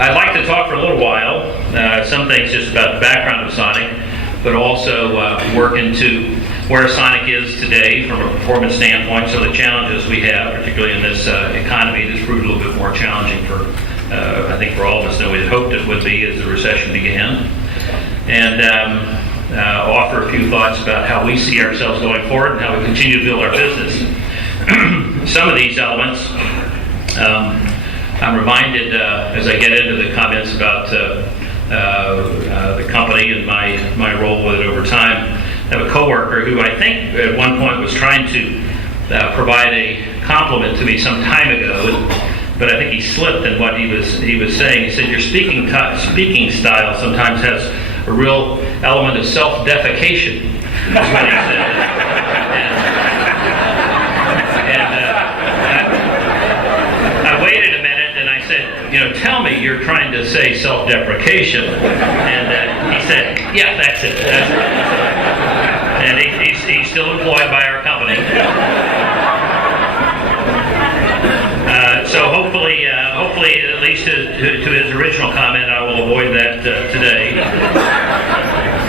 I'd like to talk for a little while, some things just about the background of Sonic, but also work into where Sonic is today from a performance standpoint, so the challenges we have, particularly in this economy that's proved a little bit more challenging for, I think for all of us than we had hoped it would be as the recession began. And offer a few thoughts about how we see ourselves going forward and how we continue to build our business. Some of these elements, I'm reminded as I get into the comments about the company and my role with it over time. I have a coworker who I think at one point was trying to provide a compliment to me some time ago, but I think he slipped in what he was saying. He said, "Your speaking style sometimes has a real element of self-defecation." That's what he said. I waited a minute and I said, "Tell me you're trying to say self-deprecation." And he said, "Yeah, that's it." And he's still employed by our company. So hopefully, at least to his original comment, I will avoid that today.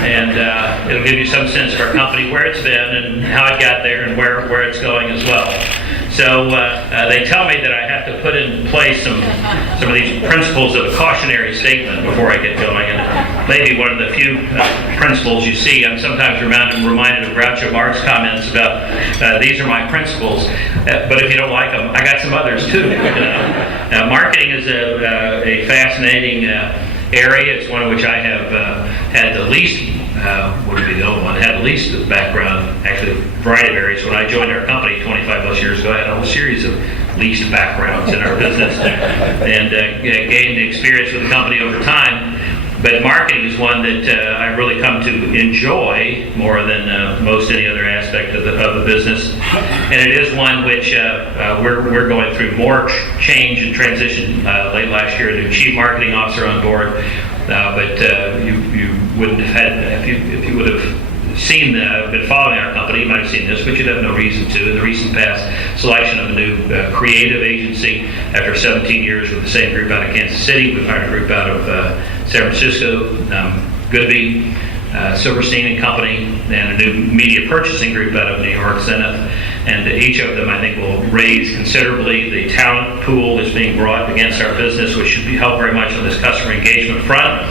And it'll give you some sense of our company, where it's been and how it got there and where it's going as well. So they tell me that I have to put in place some of these principles of a cautionary statement before I get going. And maybe one of the few principles you see, I'm sometimes reminded of Groucho Marx comments about these are my principles, but if you don't like them, I got some others too. Marketing is a fascinating area. It's one in which I have had the least, what would be the other one, had the least background, actually a variety of areas. When I joined our company 25 plus years ago, I had a whole series of least backgrounds in our business and gained experience with the company over time. But marketing is one that I've really come to enjoy more than most any other aspect of the business. And it is one which we're going through more change and transition late last year. A new chief marketing officer on board. But you wouldn't have had, if you would have been following our company, you might have seen this, but you'd have no reason to. In the recent past, selection of a new creative agency after 17 years with the same group out of Kansas City. We've hired a group out of San Francisco, Goodby, Silverstein and Company, and a new media purchasing group out of New York, Zenith. And each of them, I think, will raise considerably the talent pool that's being brought against our business, which should help very much on this customer engagement front.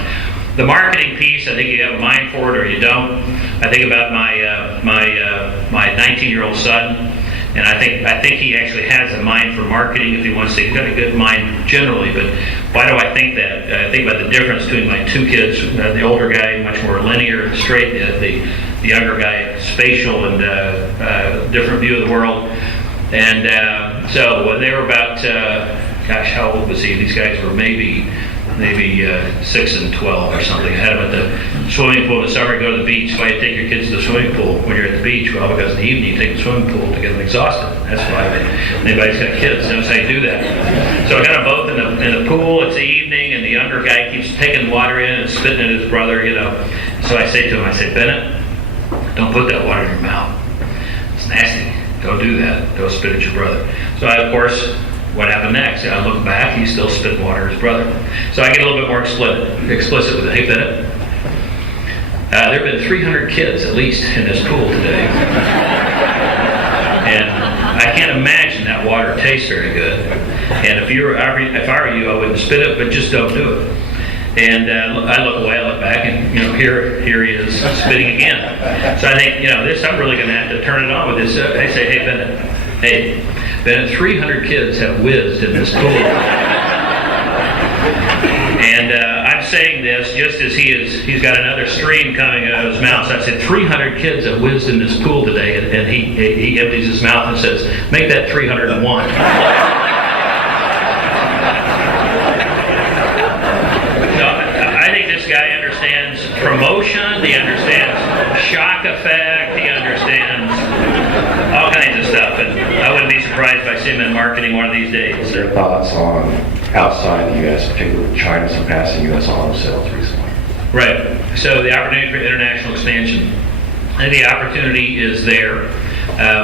The marketing piece, I think you have a mind for it or you don't. I think about my 19-year-old son, and I think he actually has a mind for marketing if he wants to. He's got a good mind generally, but why do I think that? I think about the difference between my two kids. The older guy, much more linear and straight. The younger guy, spatial and different view of the world. And so when they were about, how old was he? These guys were maybe 6 and 12 or something. I had them at the swimming pool in the summer, go to the beach. Why do you take your kids to the swimming pool when you're at the beach? Well, because in the evening you take the swimming pool to get them exhausted. That's why anybody's got kids knows how you do that. So I got them both in the pool. It's the evening, and the younger guy keeps taking water in and spitting at his brother, So I say to him, Bennett, don't put that water in your mouth. It's nasty. Don't do that. Don't spit at your brother. So I, of course, what happened next? I look back, he's still spitting water at his brother. So I get a little bit more explicit with it. Hey, Bennett, there have been 300 kids at least in this pool today. And I can't imagine that water tastes very good. And if I were you, I wouldn't spit it, but just don't do it. And I look away, I look back, and here he is spitting again. So I think, this, I'm really going to have to turn it on with this. I say, hey, Bennett, 300 kids have whizzed in this pool. And I'm saying this just as he's got another stream coming out of his mouth. So I said, 300 kids have whizzed in this pool today. And he empties his mouth and says, make that 301. Guy understands promotion, he understands shock effect, he understands all kinds of stuff, and I wouldn't be surprised if I see him in marketing one of these days. What's their thoughts on outside the U.S., particularly China surpassing U.S. auto sales recently? Right, so the opportunity for international expansion, and the opportunity is there.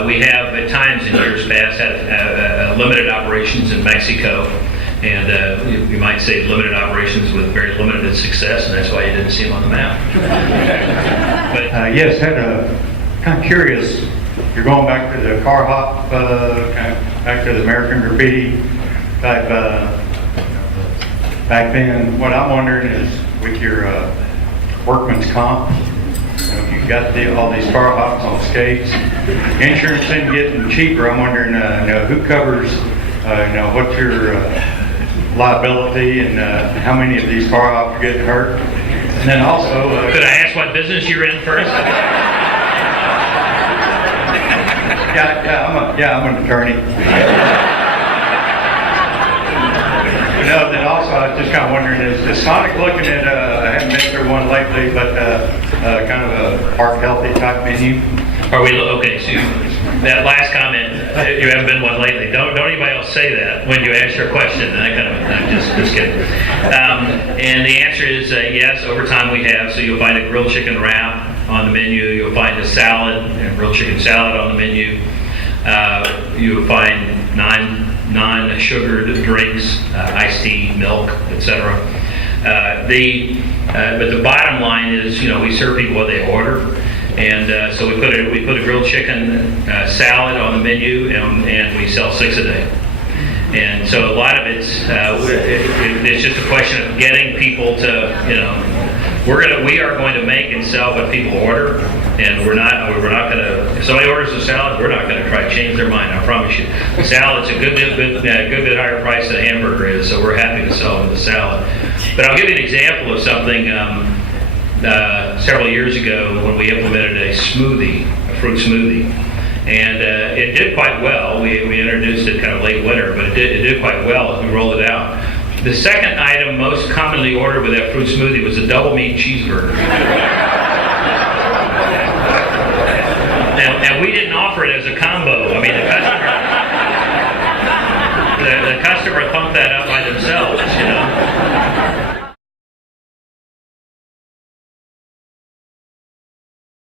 We have at times in years past had limited operations in Mexico, And you might say limited operations with very limited success, and that's why you didn't see them on the map. But Yes, kind of curious. You're going back to the car hop, kind of back to the American graffiti type. Back then, what I'm wondering is with your workman's comp, you've got all these car hops on skates. Insurance isn't getting cheaper. I'm wondering, who covers, what's your liability and how many of these car hops are getting hurt? And then also, could I ask what business you're in first? I'm an attorney. Then also, I was just kind of wondering, is Sonic looking at, I haven't been through one lately, but kind of a Park Healthy type menu? Are we, okay, so that last comment, you haven't been one lately. Don't anybody else say that when you ask your question. And that kind of, I'm just kidding. And the answer is yes, over time we have. So you'll find a grilled chicken wrap on the menu. You'll find a salad, a grilled chicken salad on the menu. You'll find non-sugared drinks, iced tea, milk, etc. But the bottom line is, we serve people what they order. And so we put a grilled chicken salad on the menu, and we sell 6 a day. And so a lot of it's just a question of getting people to, we are going to make and sell what people order, and we're not going to. If somebody orders a salad, we're not going to try to change their mind. I promise you. The salad's a good bit higher price than a hamburger is, so we're happy to sell them the salad. But I'll give you an example of something. Several years ago, when we implemented a fruit smoothie, and it did quite well. We introduced it kind of late winter, but it did quite well as we rolled it out. The second item most commonly ordered with that fruit smoothie was a double meat cheeseburger. Now we didn't offer it as a combo. I mean, the customer thumped that up by themselves,